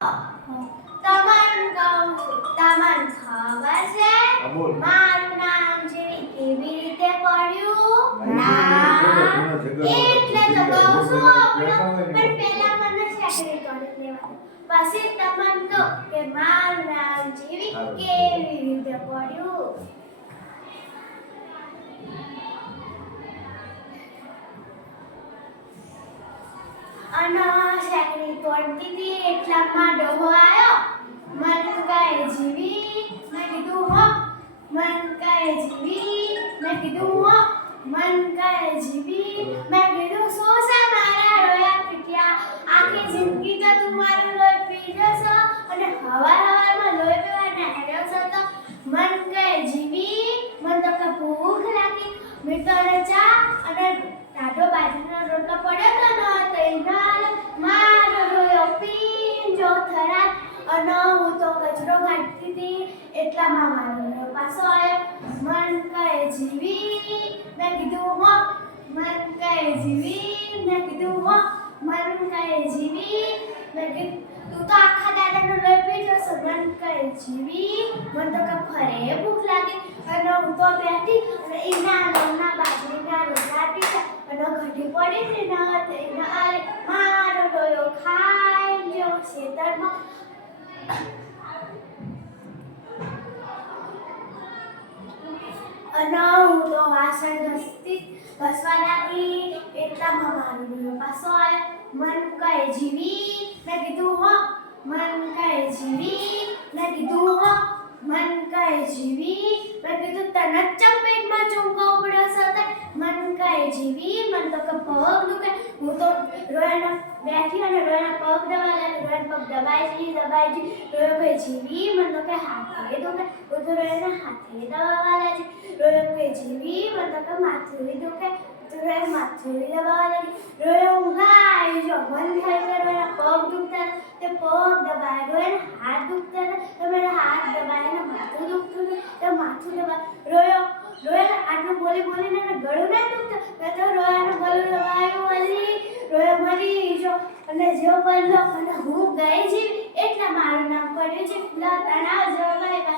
તમન કહું છું, તમન ખબર છે મારું નામ જેવી કેવી રીતે પડ્યું? ના એટલે તો કહું છું, પણ પહેલા મને શેકડી તોડી લેવા દો, પછી તમન કહું કે મારું નામ જેવી કેવી રીતે પડ્યું? અને શેકડી તોડતી હતી એટલામાં ડોહો આવ્યો. મન કહે જીવી, મેં કીધું હો. મન કહે જીવી, મેં કીધું હો. મન કહે જીવી, મેં કીધું શું છે મારા રોયા પીટ્યા? આખી જિંદગી તો તું મારું લોહી પીધો છો અને હવારમાં લોહી પીવાના હેડ્યો છો તો. મન કહે જીવી, મને તો કે ભૂખ લાગી, મેં તો ચા અને ટાઢો બાજરીનો રોટલો પડ્યો તો ને તૈનાલ મારો રોયો પીંજો થરાદ. અને હું તો કચરો કાઢતી હતી એટલામાં મારો રોયો પાછો આવ્યો. મન કહે જીવી, મેં કીધું હો. મન કહે જીવી, મેં કીધું હો. મન કહે જીવી, મેં કીધું તું તો આખા દાડાનો લોહી પીધો છો. મન કહે જીવી, મને તો કે ફરે ભૂખ લાગી અને હું તો બેઠી અને એના નાના બાજરીના રોટલા પીધા અને ઘટી પડી હતી ને તેને આલે મારો ડોયો ખાઈ ગયો ખેતરમાં. અને હું તો વાસણ ઘસવા લાગી એટલામાં મારો ડોયો પાછો આવ્યો. મન કહે જીવી, મેં કીધું હો. મન કહે જીવી, મેં કીધું હો. મન કહે જીવી, મેં કીધું તને ચપેટમાં ચૂંકો પડ્યો છે. મન કહે જીવી, મને તો કે પગ દુખે. હું તો રોયાના બેઠી અને રોયાના પગ દવા લાગી. રોયાના પગ દબાઈ જઈ. રોયો કહે જીવી, મને તો કે હાથે દુખે. હું તો રોયાના હાથે દવા લાગી. રોયો કહે જીવી, મને તો કે માથું દુખે. તો રોયા માથું દવા લાગી. રોયો ઊંઘાઈ જો. મન થાય કે રોયાના પગ દુખતા તે પગ દબાય. રોયાના હાથ દુખતા તો મારા હાથ દબાય ને માથું દુખતું તો માથું દબાય. રોયા આટલું બોલીને ગળું ના દુખતું. મેં તો રોયાનું ગળું દબાયું વળી. રોયો મરી જો અને જેવો બદલો અને હું ગઈ જીવી એટલા મારું નામ પડ્યું છે. તણાવ જવાય.